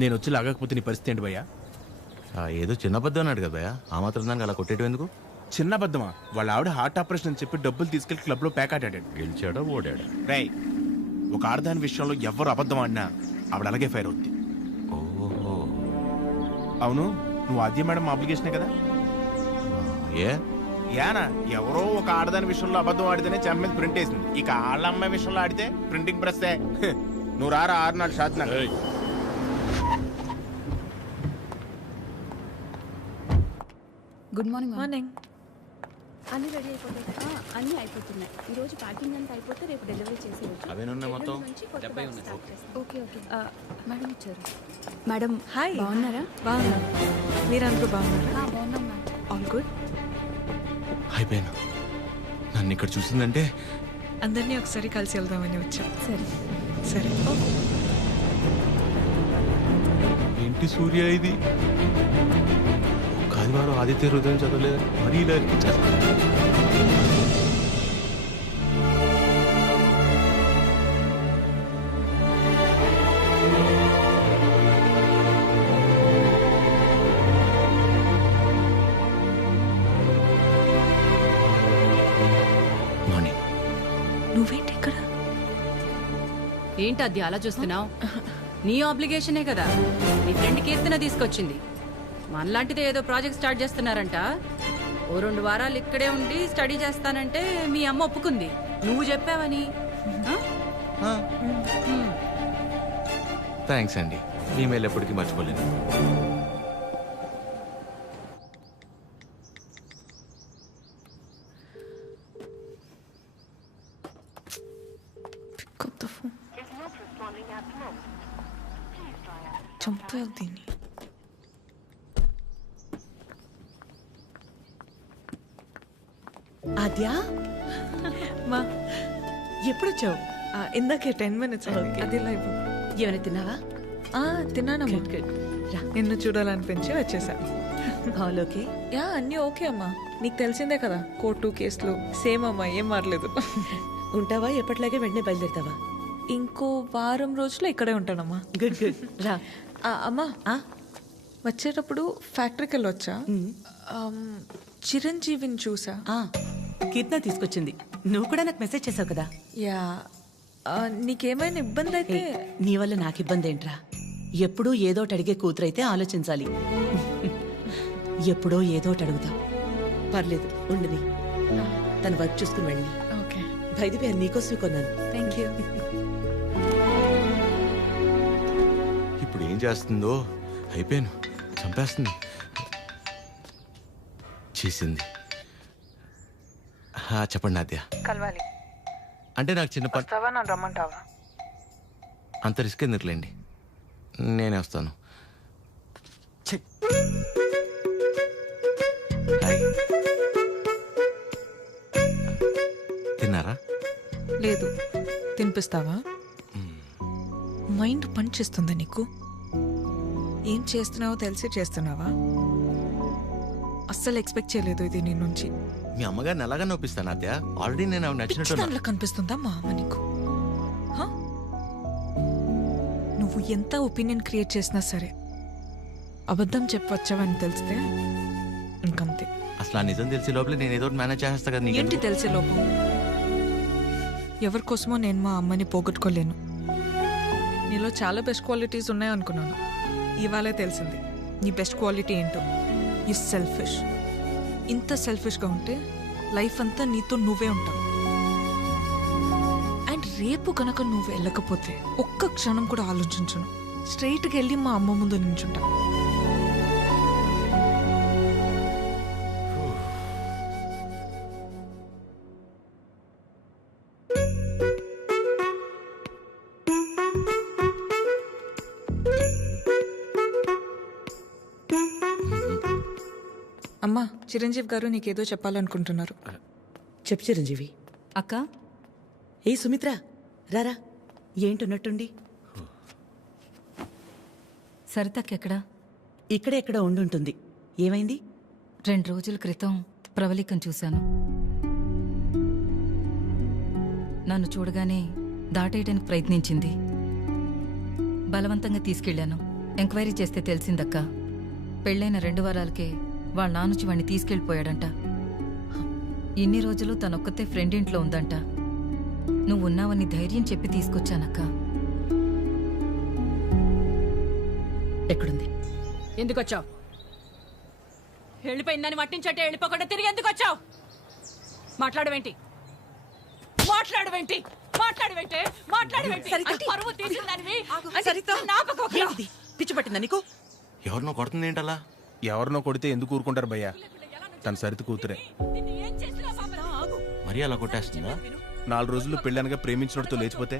నేను వచ్చి లాగకపోతే నీ పరిస్థితి ఏంటి భయ్యా? ఏదో చిన్న అబద్ధం అన్నాడు కదా భయ్యా, ఆ మాత్రం దానికి అలా కొట్టేయడం ఎందుకు? చిన్న అబద్ధమా? వాళ్ళ ఆవిడ హార్ట్ ఆపరేషన్ అని చెప్పి డబ్బులు తీసుకెళ్లి క్లబ్లో ప్యాక్ ఆడాడు. గెలిచాడా ఓడాడా? రేయ్, ఒక ఆడదాని విషయంలో ఎవ్వరు అబద్ధం ఆడినా ఆవిడ అలాగే ఫైర్ అవుద్ది. ఓహో. అవును, నువ్వు ఆద్య మేడం అప్లికేషనే కదా? ఏ యానా ఎవరో ఒక ఆడదాని విషయంలో అబద్ధం ఆడితేనే చెంప మీద ప్రింట్ వేసింది. ఇక ఆళ్ళ అమ్మాయి విషయంలో ఆడితే ప్రింటింగ్ ప్రెస్. నువ్వు రారా 6 నాడు షాద్ నాకు. Good morning. మార్నింగ్. అన్ని రెడీ అయిపోతాయి. అన్నీ అయిపోతున్నాయి. ఈరోజు ప్యాకింగ్ అంతా అయిపోతే రేపు డెలివరీ చేసేయచ్చు. అవేనున్నాయి మొత్తం? Okay okay. మేడం వచ్చారు. Madam hi. బాగున్నారా? బాగున్నా. మీరందరూ బాగున్నారా? బాగున్నాం మ్యామ్. All good. అయిపోయాను. నన్ను ఇక్కడ చూసిందంటే అందరినీ ఒకసారి కలిసి వెళ్దామని వచ్చాం. సరే సరే. ఏంటి సూర్య ఇది? ఆదివారం ఆదిత్య హృదయం చదవలేదు, మరీ ఇలా అనిపించారు. మార్నింగ్. నువ్వేంటి ఇక్కడ? ఏంటి అది అలా చూస్తున్నావు? నీ ఆబ్లిగేషనే కదా నీ ఫ్రెండ్ కీర్తన తీసుకొచ్చింది. మనలాంటిదే ఏదో ప్రాజెక్ట్ స్టార్ట్ చేస్తున్నారంట. ఓ 2 వారాలు ఇక్కడే ఉండి స్టడీ చేస్తానంటే మీ అమ్మ ఒప్పుకుంది. నువ్వు చెప్పావని. థ్యాంక్స్ అండి, మీ మేలు ఎప్పటికీ మర్చిపోలేను. చంపేయాలి దీన్ని. ఆద్యా, మా ఎప్పుడొచ్చావు? ఇందాకే 10 minutes Okay. అది లైవ్. ఏమైనా తిన్నావా? తిన్నానమ్మా. Good good. రా. నిన్ను చూడాలనిపించి వచ్చేసా. All okay? యా, అన్నీ ఓకే అమ్మా. నీకు తెలిసిందే కదా, కోర్టు కేసులు సేమ్ అమ్మా, ఏం మారలేదు. ఉంటావా? ఎప్పటిలాగే వెంటనే బయలుదేరుతావా? ఇంకో వారం రోజులు ఇక్కడే ఉంటానమ్మా. Good good. రా. అమ్మా, ఆ? వచ్చేటప్పుడు ఫ్యాక్టరీకి వెళ్ళొచ్చా? చిరంజీవిని చూసా. కీర్తన తీసుకొచ్చింది. నువ్వు కూడా నాకు మెసేజ్ చేసావు కదా. యా. నీకేమైనా ఇబ్బంది అయితే? నీ వల్ల నాకు ఇబ్బంది ఏంట్రా? ఎప్పుడూ ఏదోటి అడిగే కూతురైతే ఆలోచించాలి. ఎప్పుడో ఏదోటి అడుగుతాం. పర్లేదు, ఉండని. తన వర్క్ చూసుకుని వెళ్ళి. ఓకే. బయట పేరు నీకోసమే కొన్నాను. Thank you. ఇప్పుడు ఏం చేస్తుందో? అయిపోయాను, చంపేస్తుంది. చేసింది. చెప్పండి ఆద్య. కలవాలి. అంటే నాకు చిన్న పని. వస్తావా? నన్ను రమ్మంటావా? అంత రిస్క్ ఎందుకులేండి, నేనే వస్తాను. హాయ్. తిన్నారా? లేదు. తినిపిస్తావా? మైండ్ పని చేస్తుందా నీకు? ఏం చేస్తున్నావో తెలిసి చేస్తున్నావా? అస్సలు ఎక్స్పెక్ట్ చేయలేదు ఇది నీ నుంచి. మీ అమ్మగారిని ఎలాగా నొప్పిస్తాను ఆద్య? ఆల్రెడీ నేను ఆవిడ నచ్చినట్టు. దానిలో కనిపిస్తుందా మా అమ్మ నీకు? నువ్వు ఎంత ఒపీనియన్ క్రియేట్ చేసినా సరే అబద్ధం చెప్పవచ్చావని తెలిస్తే ఇంకంతే. అసలు ఆ నిజం తెలిసే లోపల నేను ఏదో మేనేజ్ చేస్తా కదా. ఏంటి తెలిసే లోపం? ఎవరి కోసమో నేను మా అమ్మని పోగొట్టుకోలేను. నీలో చాలా బెస్ట్ క్వాలిటీస్ ఉన్నాయనుకున్నాను. ఇవాళే తెలిసింది నీ బెస్ట్ క్వాలిటీ ఏంటో. You selfish. ఇంత సెల్ఫిష్గా ఉంటే లైఫ్ అంతా నీతో నువ్వే ఉంటావు. అండ్ రేపు కనుక నువ్వు వెళ్ళకపోతే ఒక్క క్షణం కూడా ఆలోచించను, స్ట్రైట్గా వెళ్ళి మా అమ్మ ముందు నించుంటా. అమ్మా, చిరంజీవి గారు నీకేదో చెప్పాలనుకుంటున్నారు. చెప్పు చిరంజీవి. అక్క, ఏ సుమిత్ర, రారా. ఏంటున్నట్టుండి? సరితక్కెక్కడా? ఇక్కడే ఎక్కడ ఉండుంటుంది. ఏమైంది? 2 రోజుల క్రితం ప్రవళికను చూశాను. నన్ను చూడగానే దాటేయడానికి ప్రయత్నించింది. బలవంతంగా తీసుకెళ్లాను. ఎంక్వైరీ చేస్తే తెలిసిందక్క పెళ్ళైన 2 వారాలకే వాళ్ళ నాన్నొచ్చి వాడిని తీసుకెళ్ళిపోయాడంట. ఇన్ని రోజులు తనొక్కతే ఫ్రెండ్ ఇంట్లో ఉందంట. నువ్వున్నావని ధైర్యం చెప్పి తీసుకొచ్చానక్క. ఎక్కడుంది? ఎందుకొచ్చావు? వెళ్ళిపోయిందని మట్టించట్టే వెళ్ళిపోకుండా తిరిగి ఎందుకు వచ్చావు? మాట్లాడవేంటి? మాట్లాడవేంటి? మాట్లాడవేంటి? మాట్లాడవేంటి? పరువు తీసిందానివి. ఏంటిది? పిచ్చి పట్టిందా నీకు? ఎవరినో కొడుతుంది ఏంటలా? ఎవరినో కొడితే ఎందుకు ఊరుకుంటారు భయ్యా? తన సరిత కూతురే. నిన్ను ఏం చేసినా పాపం. మరీ అలా కొట్టేస్తుందా? 4 రోజులు పెళ్ళనగా ప్రేమించినోడితో లేచిపోతే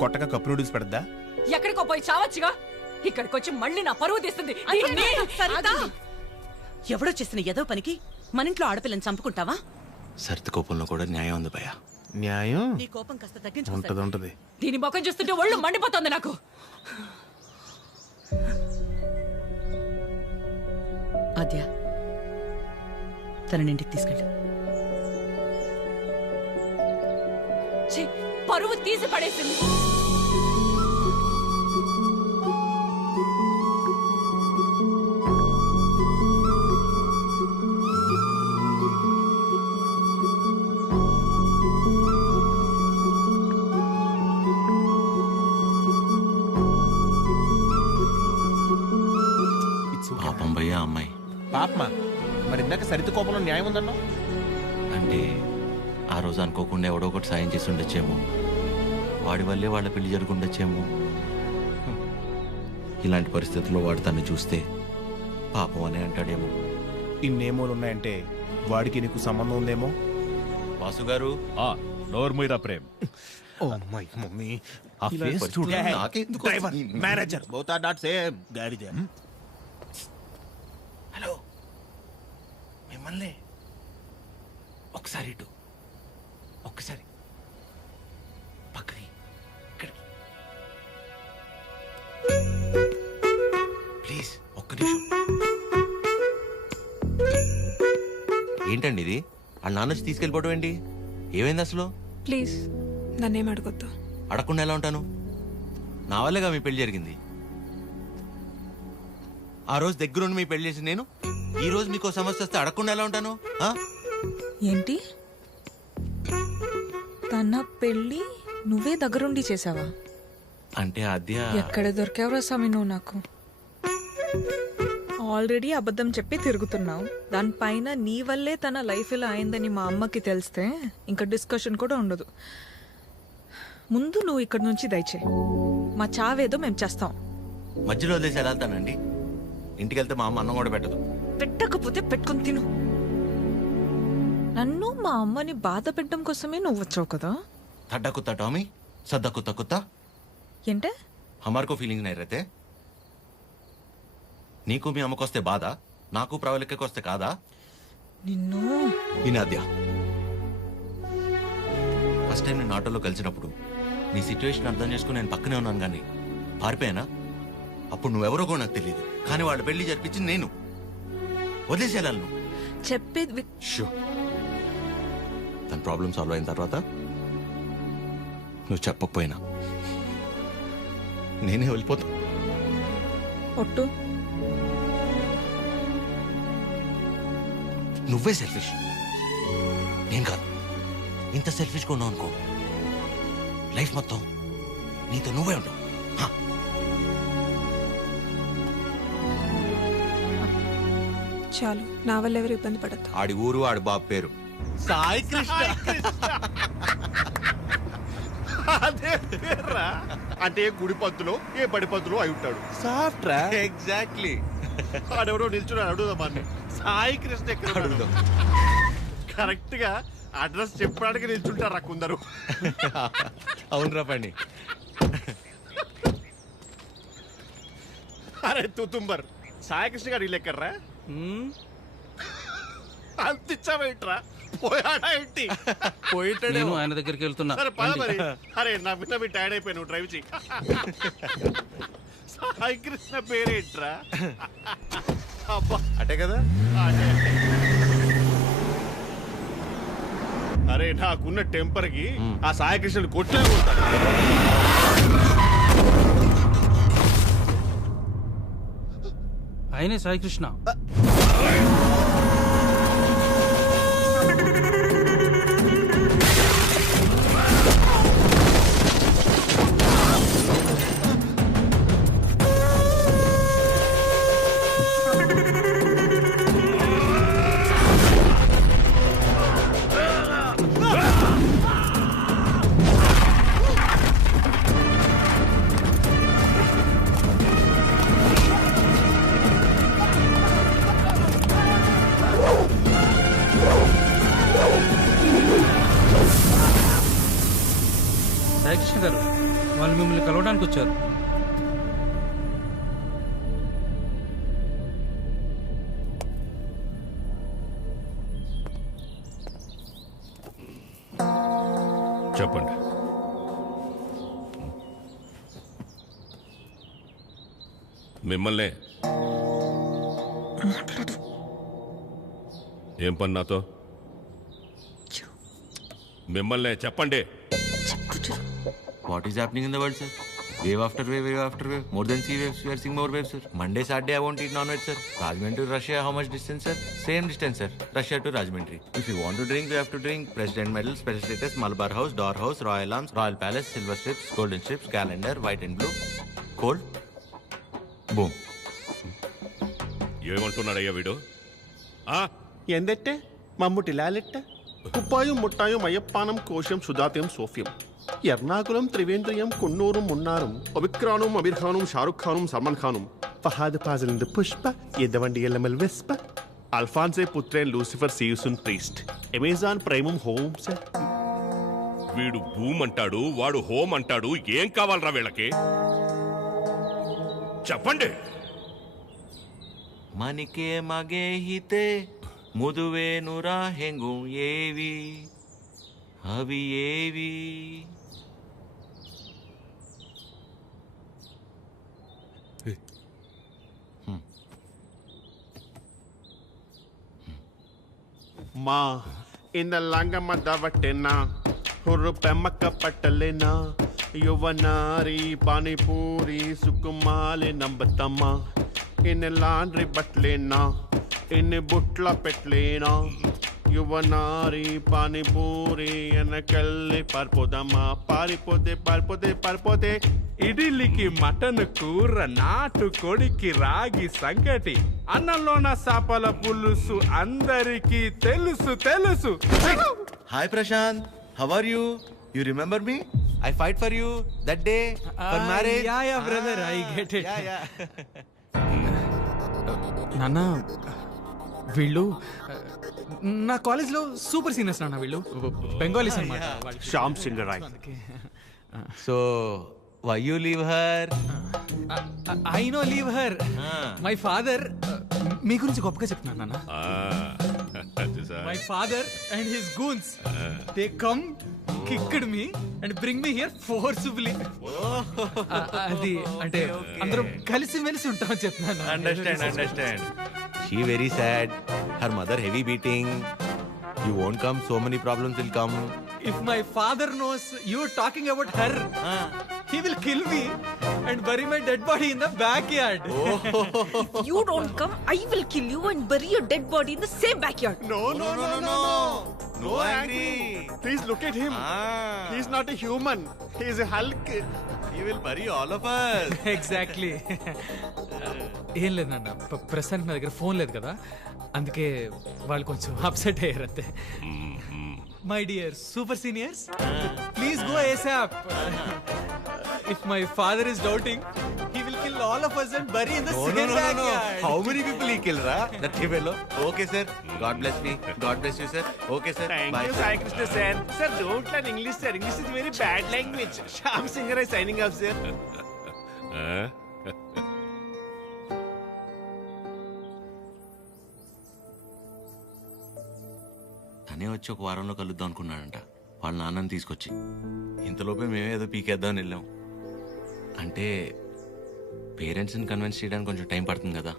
కొట్టగా కప్పు నూడిల్స్ పెడద్దా? ఎక్కడికో పోయి చావచ్చుగా. ఇక్కడికి వచ్చి మళ్ళీ నా పరువు తీస్తుంది. ఎవడో చేసిన ఏదో పనికి మన ఇంట్లో ఆడపిల్లని చంపుకుంటావా? సరిత కోపంలో కూడా న్యాయం ఉంది భయ్యా. న్యాయం నీ కోపం కాస్త తగ్గించుకో. ఉంటది. దీని ముఖం చూస్తుంటే ఒళ్ళు మండిపోతుంది నాకు. ఆద్య, తనని ఇంటికి తీసుకెళ్ళు. ఛీ, పరువు తీసి పడేసింది. పాపం భయ్యా అమ్మాయి. పాపమా? మరి ఇందాక సరిత కోపంలో న్యాయం ఉందన్నా? అంటే ఆ రోజు అనుకోకుండా ఎవడో ఒకటి సాయం చేసి ఉండొచ్చేమో. వాడి వల్లే వాళ్ళ పెళ్లి జరుగుండొచ్చేమో. ఇలాంటి పరిస్థితుల్లో వాడు తను చూస్తే పాపం అని అంటాడేమో. ఇన్నేమోలు ఉన్నాయంటే వాడికి నీకు సంబంధం ఉందేమో. వాసు గారు, నోర్మీరా ప్రేమ్. ఓ మై మమ్మీ, ఆ ఫేస్ చూడు. నాకెందుకు డ్రైవర్, వస్తుంది? Manager both are not same. గాడిదే. హలో, మిమ్మల్ని ఒకసారి ఇటు, ఒక్కసారి పక్కకి, ఇక్కడికి ప్లీజ్, ఒక్క నిమిషం. ఏంటండి ఇది? వాళ్ళ నాన్న వచ్చి తీసుకెళ్ళిపోవడం ఏంటి? ఏమైంది అసలు? ప్లీజ్ నన్నేం అడగొద్దు. అడగకుండా ఎలా ఉంటాను? నా వల్లేగా మీ పెళ్లి జరిగింది. ఆ రోజు దగ్గరుండి మీ పెళ్లి చేసి నేను ఈ రోజు మీకు సమస్య వస్తే అడగకుండా ఎలా ఉంటాను? ఏంటి? తన పెళ్ళి నువ్వే దగ్గరుండి చేసావా? అంటే అద్య ఎక్కడ దొరికావురా స్వామి నువ్వు నాకు? ఆల్రెడీ అబద్ధం చెప్పి తిరుగుతున్నావు. దానిపైన నీ వల్లే తన లైఫ్ ఇలా అయిందని మా అమ్మకి తెలిస్తే ఇంకా డిస్కషన్ కూడా ఉండదు. ముందు నువ్వు ఇక్కడ నుంచి దయచే. మా చావేదో మేము చేస్తాం. మధ్యలో వదిలేసి ఎలా వెళ్తానండి? ఇంటికి వెళ్తే మా అమ్మ అన్నం కూడా పెట్టదు. పెట్టకపోతే పెట్టుకుని తిను. నన్ను మా అమ్మని బాధ పెట్టడం కోసమే నువ్వు వచ్చావు కదా. थड्डा कुत्ता टॉमी, सद्दा कुत्ता कुत्ता. ఏంటే? हमारे को फीलिंग नहीं रहते. నీకు మీ అమ్మకు వస్తే బాధ, నాకు ప్రవళికకు వస్తే కాదా? నిన్ను వినాద్య, ఫస్ట్ టైం నేను ఆటోలో కలిసినప్పుడు నీ సిచ్యువేషన్ అర్థం చేసుకుని నేను పక్కనే ఉన్నాను కానీ పారిపోయానా? అప్పుడు నువ్వెవరో కూడా నాకు తెలియదు, కానీ వాళ్ళ పెళ్లి జరిపించింది నేను. వదిలేసేయాలను చెప్పేది తన ప్రాబ్లం సాల్వ్ అయిన తర్వాత నువ్వు చెప్పకపోయినా నేనే వెళ్ళిపోతా. ఒట్టు. నువ్వే సెల్ఫిష్, నేను కాదు. ఇంత సెల్ఫిష్గా ఉన్నావు అనుకో, లైఫ్ మొత్తం నీతో నువ్వే ఉంటావు. చాలు, నా వల్ల ఎవరు ఇబ్బంది పడద్దు. ఆడి ఊరు ఆడి బాబు పేరు సాయి కృష్ణ. అదే పేర్రా. అంటే ఏ గుడి పంతులో ఏ బడి పంతులో అయి ఉంటాడు. సాఫ్ట్ రా. ఎగ్జాక్ట్లీ. ఆడెవడో నిల్చున్నాడు, అడుగుదాం అన్ని. సాయి కృష్ణ ఎక్కడ ఉన్నాడు? కరెక్ట్ గా అడ్రస్ చెప్పడానికి నిల్చుంటారా కొందరు. అవునరా పండి. అరే తుతుంబర్, సాయి కృష్ణ గారు ఇల్లు ఎక్కర్రా? అంతిచ్చావేంట్రా? పోయాడా ఏంటి? నేను ఆయన దగ్గరికి వెళ్తున్నా. సరే పద మరి. అరే నా మీద మీ టైర్డ్ అయిపోయి నువ్వు డ్రైవ్ చెయ్యి. సాయి కృష్ణ పేరేంట్రా? అబ్బా అటే కదా. అదే. అరే నాకున్న టెంపర్ కి ఆ సాయి కృష్ణుని కొట్లే ఉంటాను. ఆయనే సాయి కృష్ణ. సాయి కృష్ణ గారు, వాళ్ళు మిమ్మల్ని కలవడానికి వచ్చారు. చెప్పండి. మిమ్మల్నే. ఏం పని నాతో? మిమ్మల్నే చెప్పండి. What is happening in the world, sir? Wave after wave, wave after wave. More than sea waves, we are seeing more waves, sir. Monday, Saturday, I won't eat non-veg, sir. Rajahmundry to Russia, how much distance, sir? Same distance, sir. Russia to Rajahmundry. If you want to drink, we have to drink. President medal, special status, Malabar House, Door House, Royal Arms, Royal Palace, Silver Strips, Golden Strips, Calendar, White and Blue. Cold. Boom. ఏమంటున్నాడయ్యా వీడు? ఎందెట్టే మమ్ముటి లాలెట్ట కుప్పాయం ముట్టాయం అయ్యప్పానం కోశం సుధాత్యం సోఫ్యం ఎర్నాకులం త్రివేంద్రియం కొన్నూరు మున్నారం ఒబిక్రానుం అబిర్ఖానుం షారుఖ్ ఖానుం సల్మాన్ ఖానుం ఫహాద్ ఫాజిలింద పుష్ప ఎద్దవండి ఎల్లమల్ వెస్ప Alphonse Puthren Lucifer C U soon Priest Amazon ప్రైమం హోమ్స్. వీడు భూమ్ అంటాడు, వాడు హోమ్ అంటాడు. ఏం కావాలరా వీళ్ళకి? చెప్పండి. ಮನಿಕೆ ಮಗೆ ಹಿತೆ ಮುದುವೇನುರ ಹೆಂಗು ಏವಿ ಅವಿ ಏವಿ. మా ఇంద లంగమ్మ దవట్టెనా ಹುರು ಪೆಮ್ಮಕ್ಕ ಪಟ್ಟಲೆನ ಯುವನಾರಿ ಪಾನಿಪೂರಿ ಸುಕುಮಾಲೆ ನಂಬತಮ್ಮ ಇನ್ನು ಲಾಂಡ್ರಿ ಬಟ್ಲೇನಾ ಇನ್ನು ಬುಟ್ಲ ಪೆಟ್ಲೇನಾ యువనారి పానీపూరి వెనకల్లి పారిపోదమ్మా పారిపోతే పారిపోతే పారిపోతే ఇడ్లీకి మటన్ కూర, నాటు కొడికి రాగి సంగటి, అన్నంలోన సాపల పులుసు అందరికీ తెలుసు తెలుసు. Hi Prashant, how are you? You remember me? I fight for you that day for marriage. Ya ya brother, I get it. నాన్న, వీళ్ళు నా కాలేజ్లో సూపర్ సీనియర్స్ నాన్న. వీళ్ళు బెంగాలీస్ అన్నమాట. Shyam Singh Roy. So why you leave her? I no leave her. My father మీ గురించి గొప్పగా చెప్తున్నాను నాన్న. My father and his goons, they come kicked me and bring me here forcibly. అది అంటే అందరం కలిసి మెలిసి ఉంటామని చెప్తున్నాను. Understand. She very sad. Her mother heavy beating. You won't come. So many problems will come. If my father knows you are talking about her, he will kill me and bury my dead body in the backyard. If you don't come, I will kill you and bury your dead body in the same backyard. No angry. Please look at him. He is not a human. He is a Hulk. He will bury all of us. Exactly. ఏం లేదన్న, ప్రస్తుతానికి నా దగ్గర phone లేదు కదా, అందుకే వాళ్ళు కొంచెం అప్సెట్ అయ్యారు అంతే. My dear super seniors, please go ASAP. If my father is doubting, he will kill all of us and bury in the same backyard. How many people he kill, ra? That fellow. Okay, sir. God bless me. God bless you, sir. Okay, sir. Thank Bye, you, sir. Sai Krishna sir. Sir, don't learn English, sir. English is very bad language. Shyam Singer is signing off, sir. తనే వచ్చి ఒక వారంలో కలుద్దాం అనుకున్నాడంట వాళ్ళ నాన్నని తీసుకొచ్చి. ఇంతలోపే మేమే ఏదో పీకేద్దామని వెళ్ళాం. అంటే పేరెంట్స్ని కన్విన్స్ చేయడానికి కొంచెం టైం పడుతుంది కదా.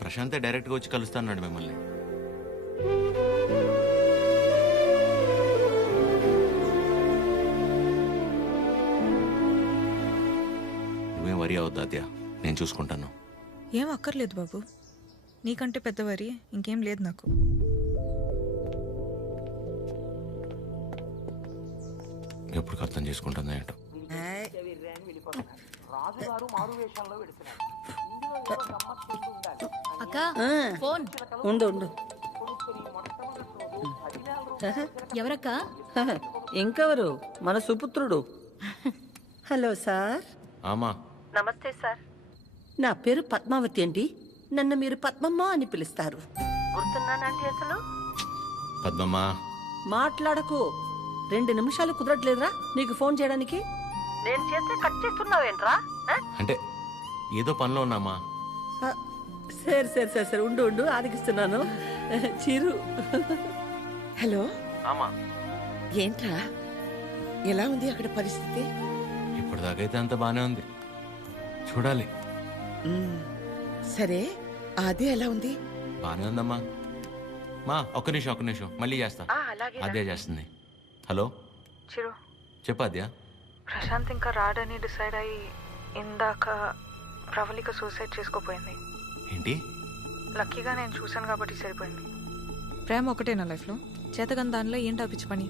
ప్రశాంతే డైరెక్ట్గా వచ్చి కలుస్తా అన్నాడు మిమ్మల్ని. నువ్వేం వరి అవద్దు అద్యా, నేను చూసుకుంటాను. ఏం అక్కర్లేదు బాబు, నీకంటే పెద్దవారి ఇంకేం లేదు నాకు. ఎప్పుడు అర్థం చేసుకుంటుందా ఏంటో. అక్క ఫోన్ ఉండు ఉండు. ఎవరక్క? ఇంకెవరు? మన సుపుత్రుడు. Hello sir. ఆమా. నమస్తే సార్. నా పేరు పద్మావతి అండి. నన్ను మీరు పద్మమ్మ అని పిలుస్తారు. గుర్తున్నానండి అసలు? పద్మమ్మ. మాట్లాడకు. 2 నిమిషాలు కుదరట్లేదురా నీకు ఫోన్ చేయడానికి? నేను చేస్తే కట్ చేస్తున్నావేంట్రా? అంటే ఏదో పనిలో ఉన్నామా. సరే సరే సరే సరే ఉండు ఉండు ఆదికిస్తున్నాను. చిరు. హలో. ఆమా. ఏంట్రా, ఎలా ఉంది అక్కడ పరిస్థితి? ఇప్పటిదాకైతే అంత బానే ఉంది, చూడాలి. సరే, అదే ఎలా ఉంది? బానే ఉందమ్మా. మా ఒక్క నిమిషం మళ్ళీ చేస్తా. అదే చేస్తుంది. హలో చిరు, చెప్పాద్యా. ప్రశాంత్ ఇంకా రాడని డిసైడ్ అయ్యి ఇందాక ప్రవళిక సూసైడ్ చేసుకోపోయింది. ఏంటి? లక్కీగా నేను చూశాను కాబట్టి సరిపోయింది. ప్రేమ ఒకటే నా లైఫ్లో, చేతగాని దానిలో ఏంటో పిచ్చి పని.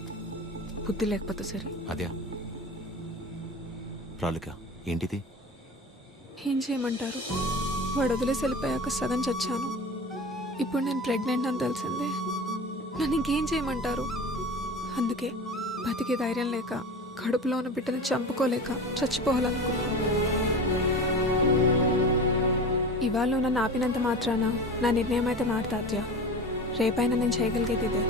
బుద్ధి లేకపోతే సరే. అద్యా రాలిక ఏంటిది? ఏం చేయమంటారు? వాడు వదిలేసి వెళ్ళిపోయాక సగం చచ్చాను. ఇప్పుడు నేను ప్రెగ్నెంట్ అని తెలిసిందే. నన్ను ఇంకేం చేయమంటారు? అందుకే బతికే ధైర్యం లేక, కడుపులో ఉన్న బిడ్డను చంపుకోలేక చచ్చిపోవాలనుకున్నాను. ఇవాళ నన్ను ఆపినంత మాత్రాన నా నిర్ణయం అయితే మారుతాద్యా. రేపైనా నేను చేయగలిగేది ఇదే.